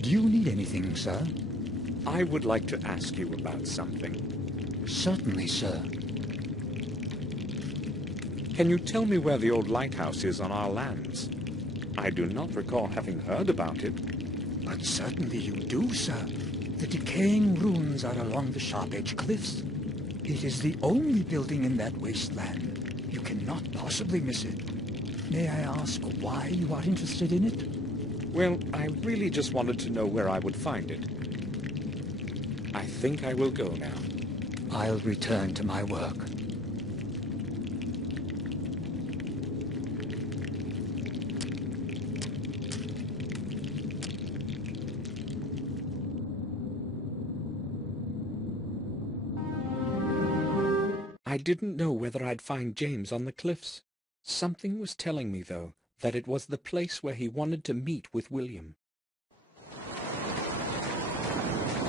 Do you need anything, sir? I would like to ask you about something. Certainly, sir. Can you tell me where the old lighthouse is on our lands? I do not recall having heard about it. But certainly you do, sir. The decaying ruins are along the Sharp Edge Cliffs. It is the only building in that wasteland. You cannot possibly miss it. May I ask why you are interested in it? Well, I really just wanted to know where I would find it. I think I will go now. I'll return to my work. I didn't know whether I'd find James on the cliffs. Something was telling me, though, that it was the place where he wanted to meet with William.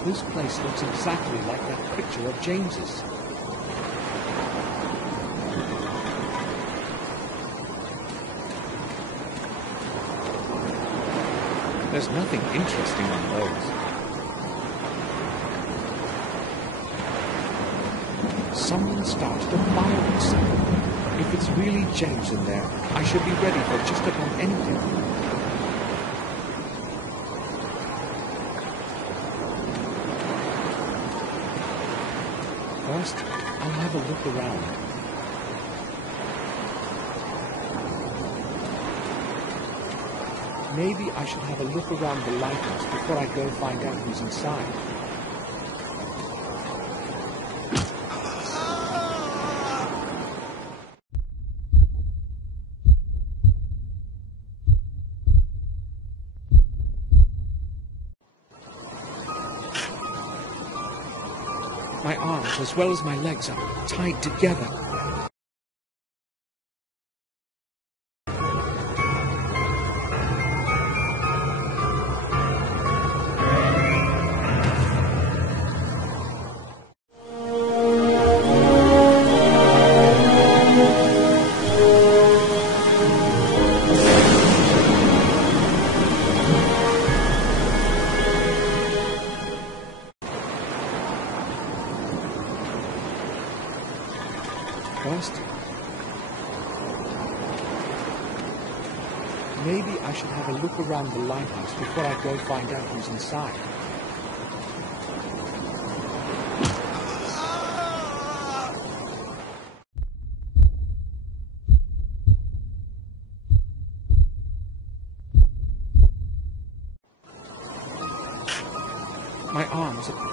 This place looks exactly like that picture of James's. There's nothing interesting on those. Someone started a fire inside. If it's really James in there, I should be ready for just about anything. First, I'll have a look around. Maybe I should have a look around the lighthouse before I go find out who's inside. My arms, as well as my legs, are tied together. First, maybe I should have a look around the lighthouse before I go find out who's inside. My arms are...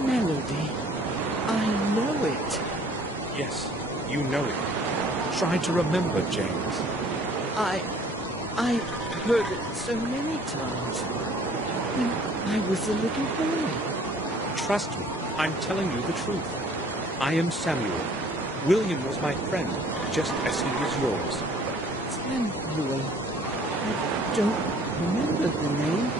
Melody. I know it. Yes, you know it. Try to remember, James. I heard it so many times. When I was a little boy. Trust me, I'm telling you the truth. I am Samuel. William was my friend, just as he was yours. Samuel. I don't remember the name.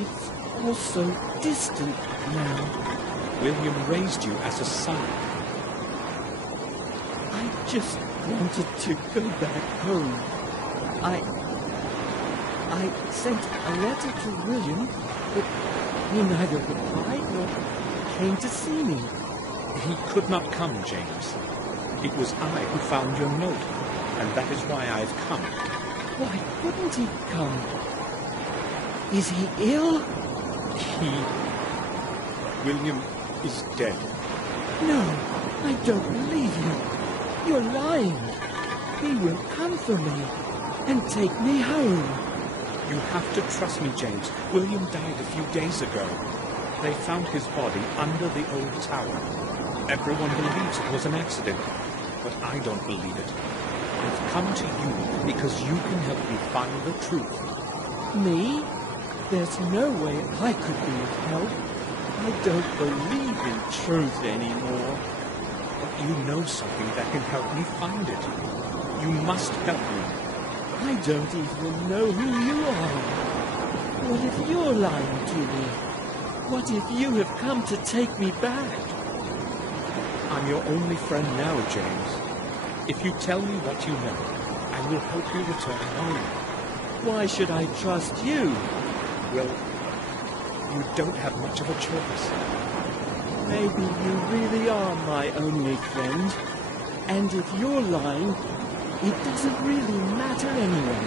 It's all so distant now. William raised you as a son. I just wanted to go back home. I sent a letter to William, but he neither replied nor came to see me. He could not come, James. It was I who found your note, and that is why I've come. Why couldn't he come? Is he ill? William is dead. No, I don't believe you. You're lying. He will come for me and take me home. You have to trust me, James. William died a few days ago. They found his body under the old tower. Everyone believes it was an accident, but I don't believe it. I've come to you because you can help me find the truth. Me? There's no way I could be of help. I don't believe in truth anymore. But you know something that can help me find it. You must help me. I don't even know who you are. What if you're lying to me? What if you have come to take me back? I'm your only friend now, James. If you tell me what you know, I will help you return home. Why should I trust you? Well, you don't have much of a choice. Maybe you really are my only friend. And if you're lying, it doesn't really matter anyway.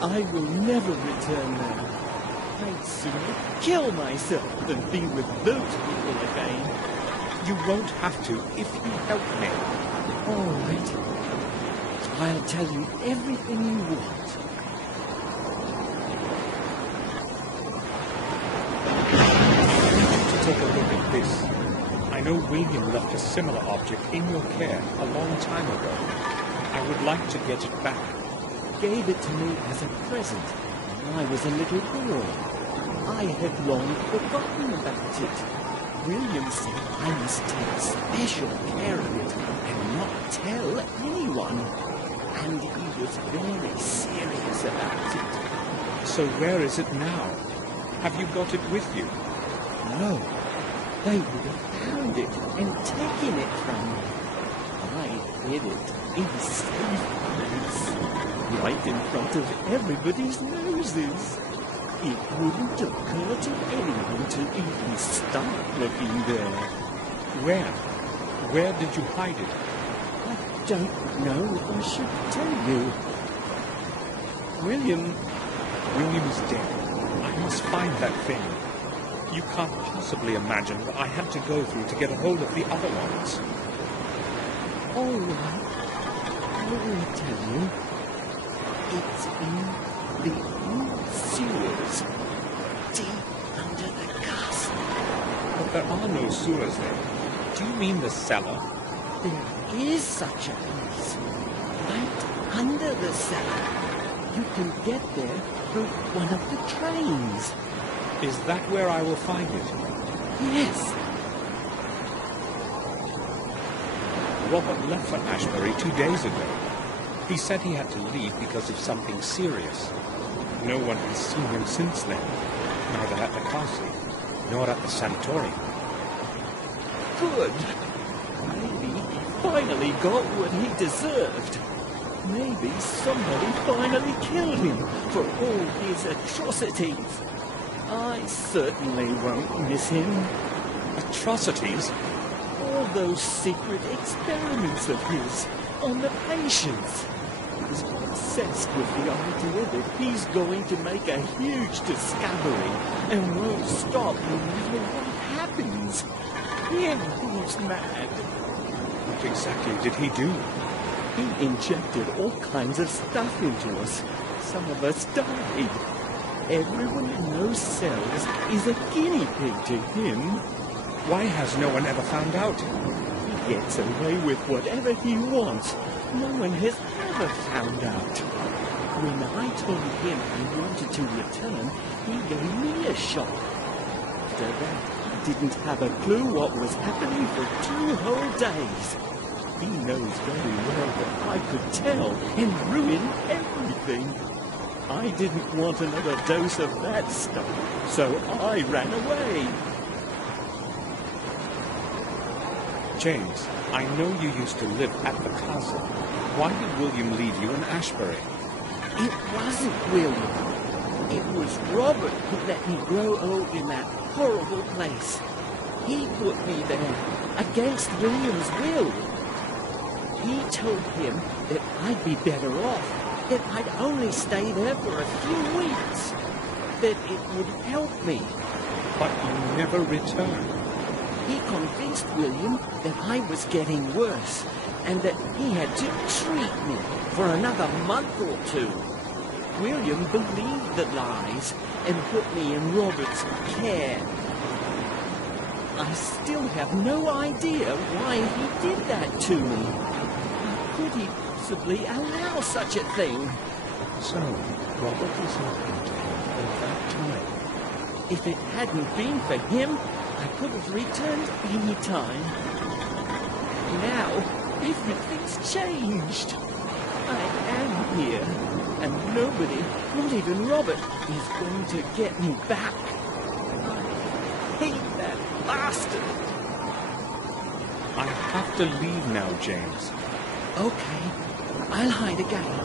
I will never return there. I'd sooner kill myself than be with those people again. You won't have to if you help me. All right. I'll tell you everything you want. To take a look at this. I know William left a similar object in your care a long time ago. I would like to get it back. Gave it to me as a present when I was a little boy. I had long forgotten about it. William said I must take special care of it and not tell anyone. And he was very serious about it. So where is it now? Have you got it with you? No, they would have found it and taken it from me. I hid it in a safe place, right in front of everybody's noses. It wouldn't occur to anyone to even start looking there. Where? Where did you hide it? I don't know if I should tell you. William is dead. I must find that thing. You can't possibly imagine what I had to go through to get a hold of the other ones. All right, I will tell you. It's in the old sewers, deep under the castle. But there are no sewers there. Do you mean the cellar? There is such a place, right under the cellar. You can get there through one of the trains. Is that where I will find it? Yes. Robert left for Ashbury 2 days ago. He said he had to leave because of something serious. No one has seen him since then, neither at the castle, nor at the sanatorium. Good. Maybe he finally got what he deserved. Maybe somebody finally killed him for all his atrocities. I certainly won't miss him. Atrocities? All those secret experiments of his on the patients. He's obsessed with the idea that he's going to make a huge discovery and won't stop no matter what happens. Him who's mad. What exactly did he do? He injected all kinds of stuff into us. Some of us died. Everyone in those cells is a guinea pig to him. Why has no one ever found out? He gets away with whatever he wants. No one has ever found out. When I told him I wanted to return, he gave me a shot. After that, he didn't have a clue what was happening for 2 whole days. He knows very well that I could tell and ruin everything. I didn't want another dose of that stuff, so I ran away. James, I know you used to live at the castle. Why did William leave you in Ashbury? It wasn't William. It was Robert who let me grow old in that horrible place. He put me there, against William's will. He told him that I'd be better off, that I'd only stay there for a few weeks, that it would help me. But you never returned. He convinced William that I was getting worse, and that he had to treat me for another month or 2. William believed the lies and put me in Robert's care. I still have no idea why he did that to me. How could he possibly allow such a thing? So, Robert was looking to him all that time. If it hadn't been for him, I could have returned any time. Now, everything's changed. I am here, and nobody, not even Robert, is going to get me back. I hate that bastard. I have to leave now, James. Okay, I'll hide again.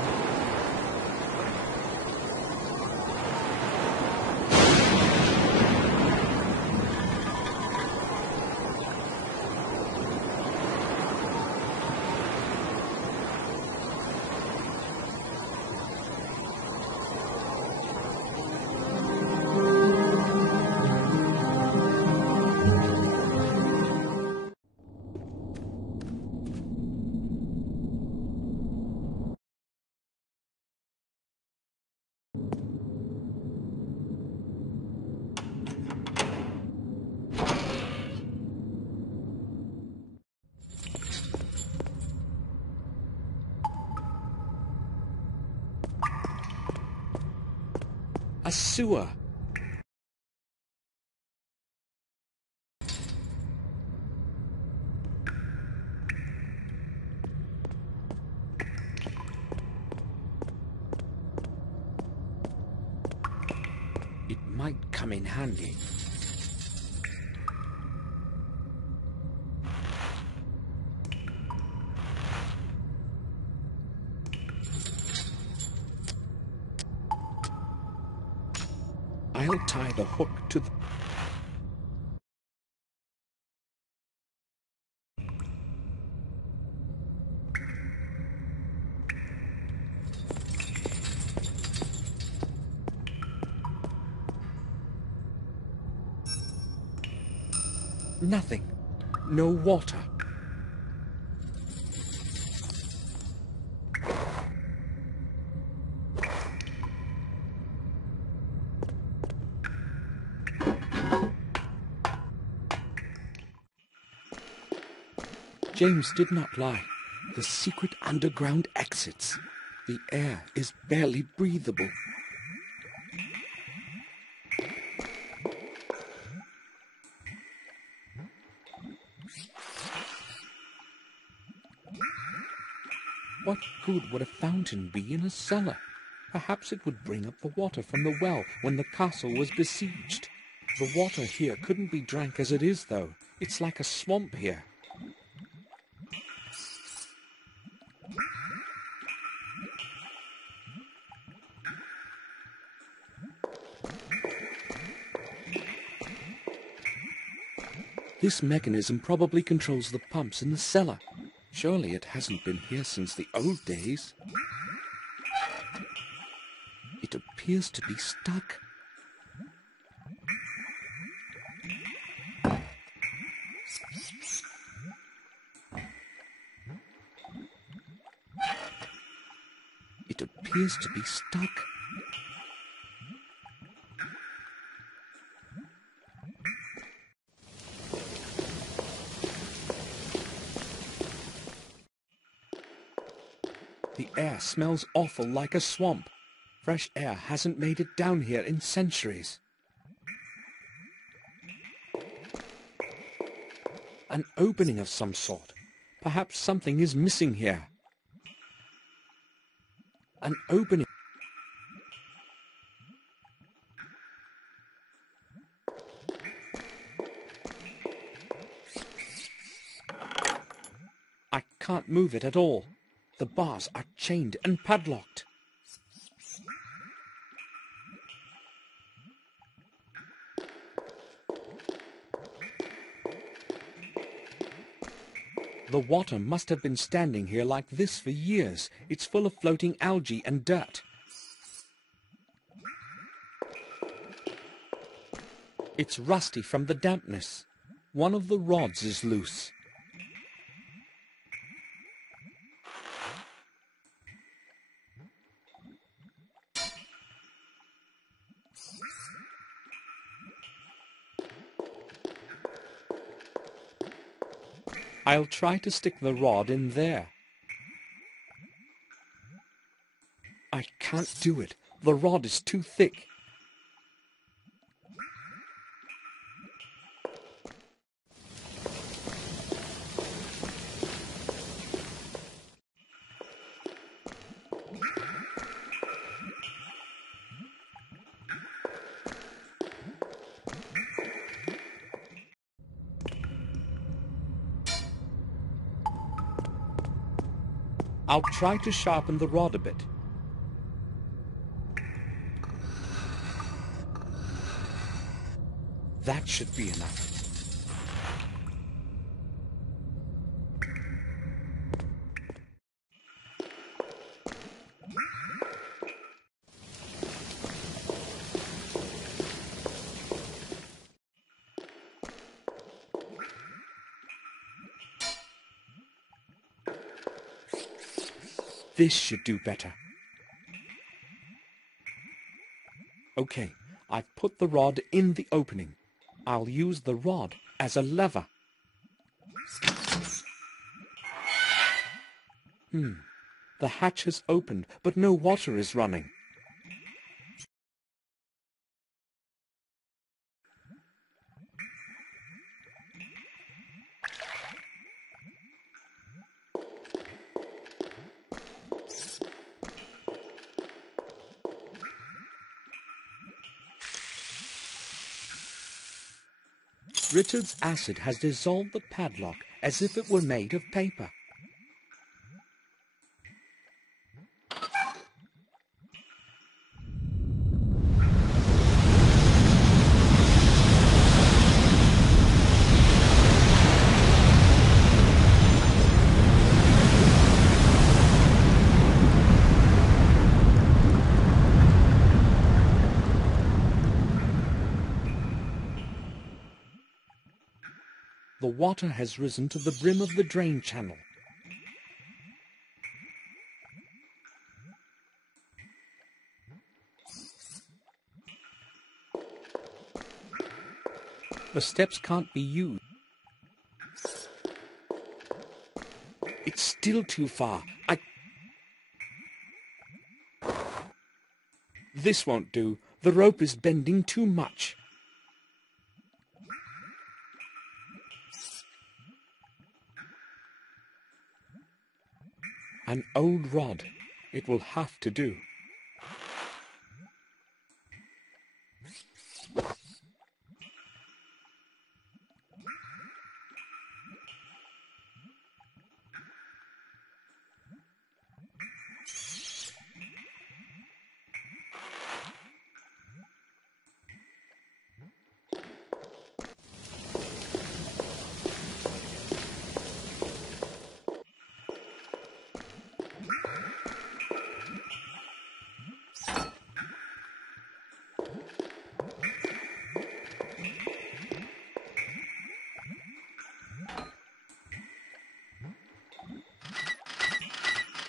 A sewer. It might come in handy. I'll tie the hook to the... Nothing. No water. James did not lie. The secret underground exits. The air is barely breathable. What good would a fountain be in a cellar? Perhaps it would bring up the water from the well when the castle was besieged. The water here couldn't be drank as it is, though. It's like a swamp here. This mechanism probably controls the pumps in the cellar. Surely it hasn't been here since the old days. It appears to be stuck. It appears to be stuck. The air smells awful like a swamp. Fresh air hasn't made it down here in centuries. An opening of some sort. Perhaps something is missing here. An opening. I can't move it at all. The bars are chained and padlocked. The water must have been standing here like this for years. It's full of floating algae and dirt. It's rusty from the dampness. One of the rods is loose. I'll try to stick the rod in there. I can't do it. The rod is too thick. I'll try to sharpen the rod a bit. That should be enough. This should do better. Okay, I've put the rod in the opening. I'll use the rod as a lever. The hatch has opened, but no water is running. Richard's acid has dissolved the padlock as if it were made of paper. The water has risen to the brim of the drain channel. The steps can't be used. It's still too far. This won't do. The rope is bending too much. An old rod. It will have to do.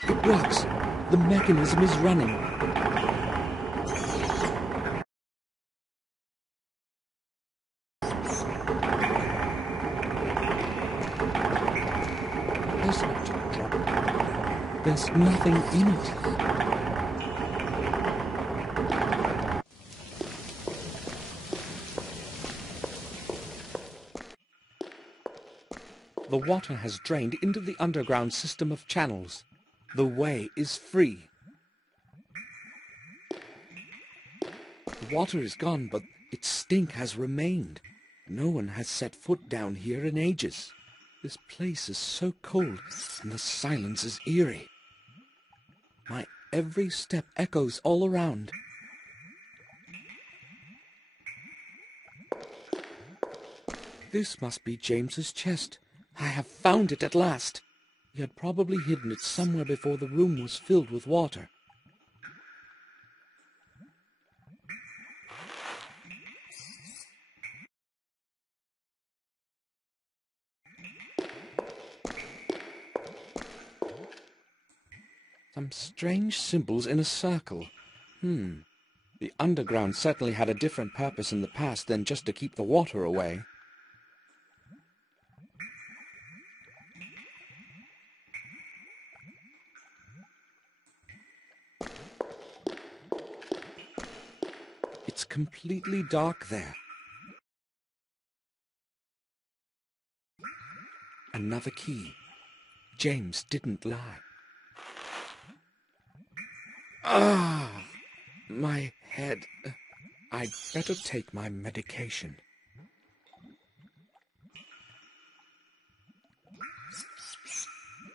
It works. The mechanism is running. There's not a drop. There's nothing in it. The water has drained into the underground system of channels. The way is free. The water is gone, but its stink has remained. No one has set foot down here in ages. This place is so cold, and the silence is eerie. My every step echoes all around. This must be James's chest. I have found it at last. He had probably hidden it somewhere before the room was filled with water. Some strange symbols in a circle. The underground certainly had a different purpose in the past than just to keep the water away. completely dark there. Another key. James didn't lie. Ah, my head. I'd better take my medication.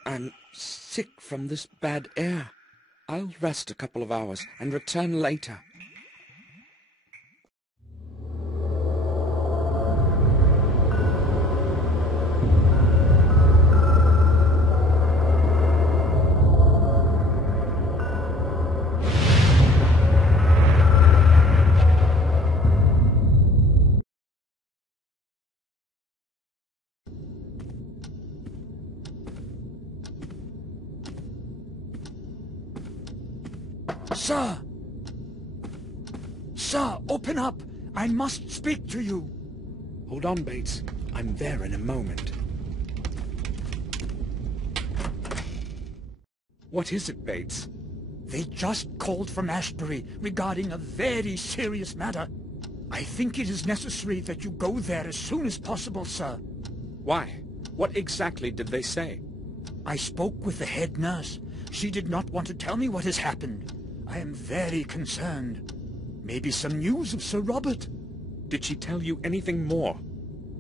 I'm sick from this bad air. I'll rest a couple of hours and return later. Sir! Sir, open up! I must speak to you! Hold on, Bates. I'm there in a moment. What is it, Bates? They just called from Ashbury regarding a very serious matter. I think it is necessary that you go there as soon as possible, sir. Why? What exactly did they say? I spoke with the head nurse. She did not want to tell me what has happened. I am very concerned. Maybe some news of Sir Robert. Did she tell you anything more?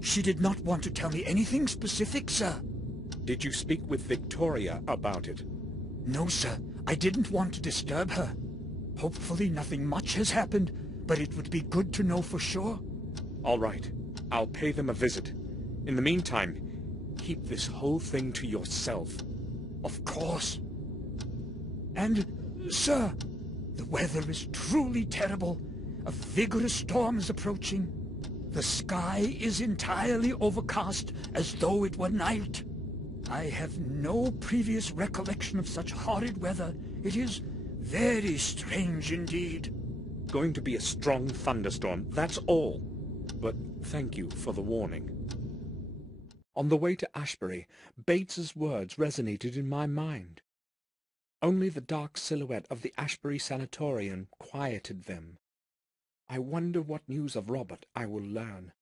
She did not want to tell me anything specific, sir. Did you speak with Victoria about it? No, sir. I didn't want to disturb her. Hopefully nothing much has happened, but it would be good to know for sure. All right. I'll pay them a visit. In the meantime, keep this whole thing to yourself. Of course. And, sir, the weather is truly terrible. A vigorous storm is approaching. The sky is entirely overcast, as though it were night. I have no previous recollection of such horrid weather. It is very strange indeed. Going to be a strong thunderstorm, that's all. But thank you for the warning. On the way to Ashbury, Bates's words resonated in my mind. Only the dark silhouette of the Ashbury Sanatorium quieted them. I wonder what news of Robert I will learn.